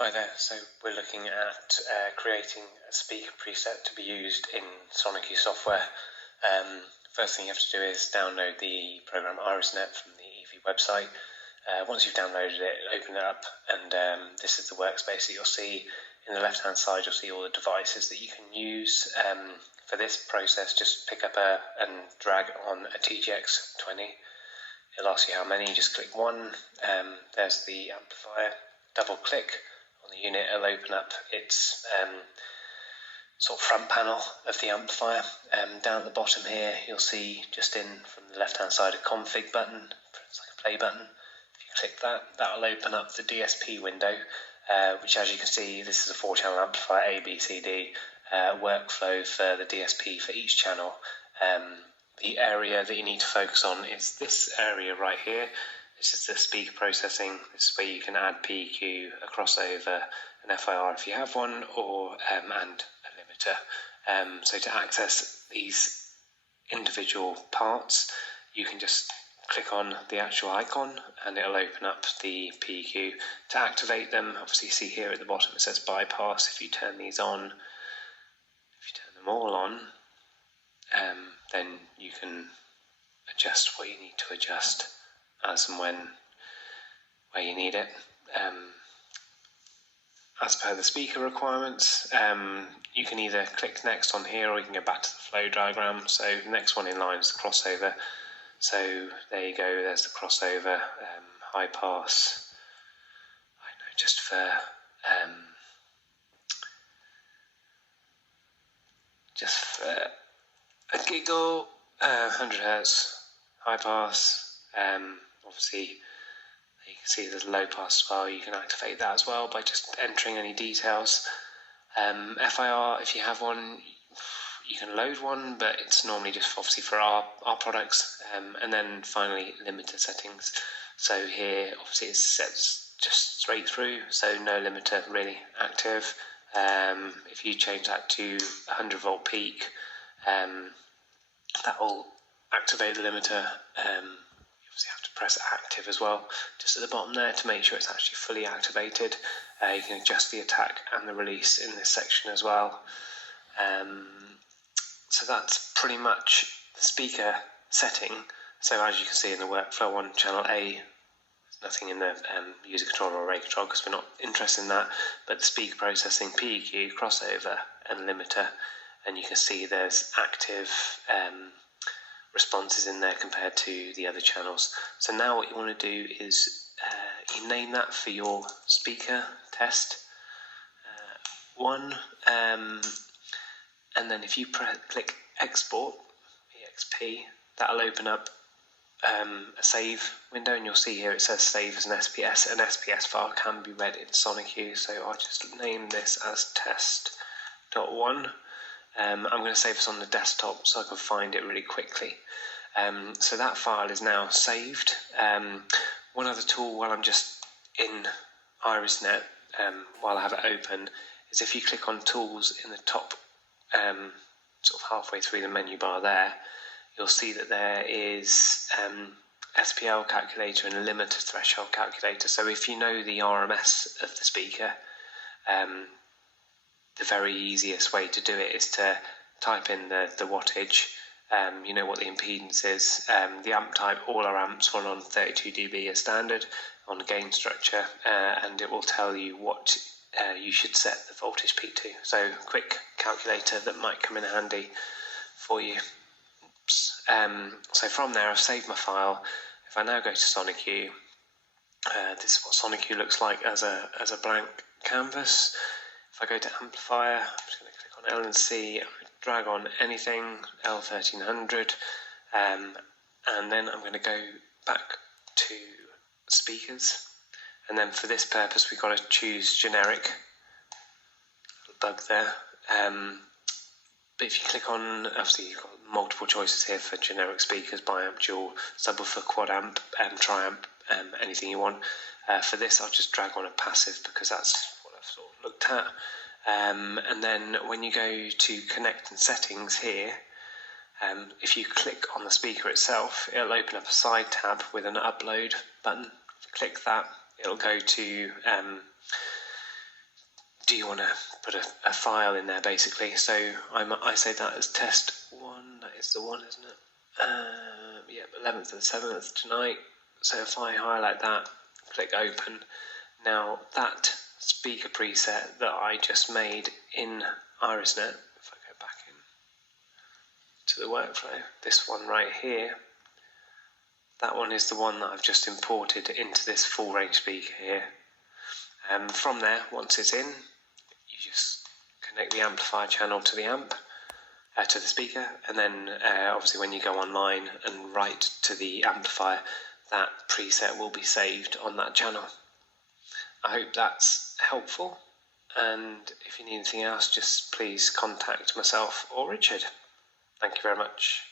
Hi there, so we're looking at creating a speaker preset to be used in Sonicue software. First thing you have to do is download the program IrisNet from the EV website. Once you've downloaded it, open it up, and this is the workspace that you'll see. In the left hand side you'll see all the devices that you can use. For this process, just pick up and drag on a TGX20. It'll ask you how many, just click one. There's the amplifier, double click on the unit, it'll open up its sort of front panel of the amplifier. Down at the bottom here you'll see just in from the left hand side a config button, it's like a play button. If you click that, that'll open up the DSP window, which, as you can see, this is a 4-channel amplifier, A, B, C, D, workflow for the DSP for each channel. The area that you need to focus on is this area right here. This is the speaker processing. This is where you can add PEQ, a crossover, an FIR if you have one, or and a limiter. So to access these individual parts, you can just click on the actual icon and it'll open up the PEQ. To activate them, obviously you see here at the bottom it says bypass. If you turn these on, if you turn them all on, then you can adjust what you need to adjust as and where you need it. As per the speaker requirements, you can either click next on here or you can go back to the flow diagram. So the next one in line is the crossover. So there you go, there's the crossover, high pass. I know, just for a giggle, 100 Hz, high pass. Obviously, you can see there's a low pass as well. You can activate that as well by just entering any details. FIR, if you have one, you can load one, but it's normally just obviously for our products. And then finally, limiter settings. So here, obviously, it's set just straight through, so no limiter really active. If you change that to 100 volt peak, that will activate the limiter. You obviously have to press active as well, just at the bottom there, to make sure it's actually fully activated. You can adjust the attack and the release in this section as well. So that's pretty much the speaker setting. So as you can see in the workflow on channel A, there's nothing in the user controller or array control because we're not interested in that, but the speaker processing, PEQ, crossover and limiter, and you can see there's active responses in there compared to the other channels. So now what you want to do is you name that for your speaker test one, and then if you click export, EXP, that'll open up a save window, and you'll see here it says save as an SPS. An SPS file can be read in Sonicue, so I'll just name this as test.1. I'm going to save this on the desktop so I can find it really quickly. So that file is now saved. One other tool while I'm just in IrisNet, while I have it open, is if you click on tools in the top, sort of halfway through the menu bar there, you'll see that there is SPL calculator and a limiter threshold calculator. So if you know the RMS of the speaker, the very easiest way to do it is to type in the wattage. You know what the impedance is. The amp type, all our amps run on 32 dB as standard on the gain structure, and it will tell you what you should set the voltage peak to. So quick calculator that might come in handy for you. So from there I've saved my file. If I now go to Sonicue, this is what Sonicue looks like as a blank canvas. If I go to amplifier, I'm just going to click on L and C, drag on anything, L1300, and then I'm going to go back to speakers, and then for this purpose we've got to choose generic. Bug there. But if you click on, obviously you've got multiple choices here for generic speakers, biamp, dual, subwoofer, quad amp, triamp, anything you want. For this I'll just drag on a passive because that's what I've sort of looked at. And then when you go to connect and settings here, if you click on the speaker itself, it'll open up a side tab with an upload button. If you click that, it'll go to do you want to put a file in there, basically. So I say that as test 1, that is the one, isn't it? Yep, 11th and 7th tonight. So if I highlight that, click open, now that speaker preset that I just made in IrisNet, if I go back in to the workflow, this one right here, that one is the one that I've just imported into this full range speaker here. From there, once it's in, you just connect the amplifier channel to the amp, to the speaker, and then obviously when you go online and write to the amplifier, that preset will be saved on that channel. I hope that's helpful, and if you need anything else, just please contact myself or Richard. Thank you very much.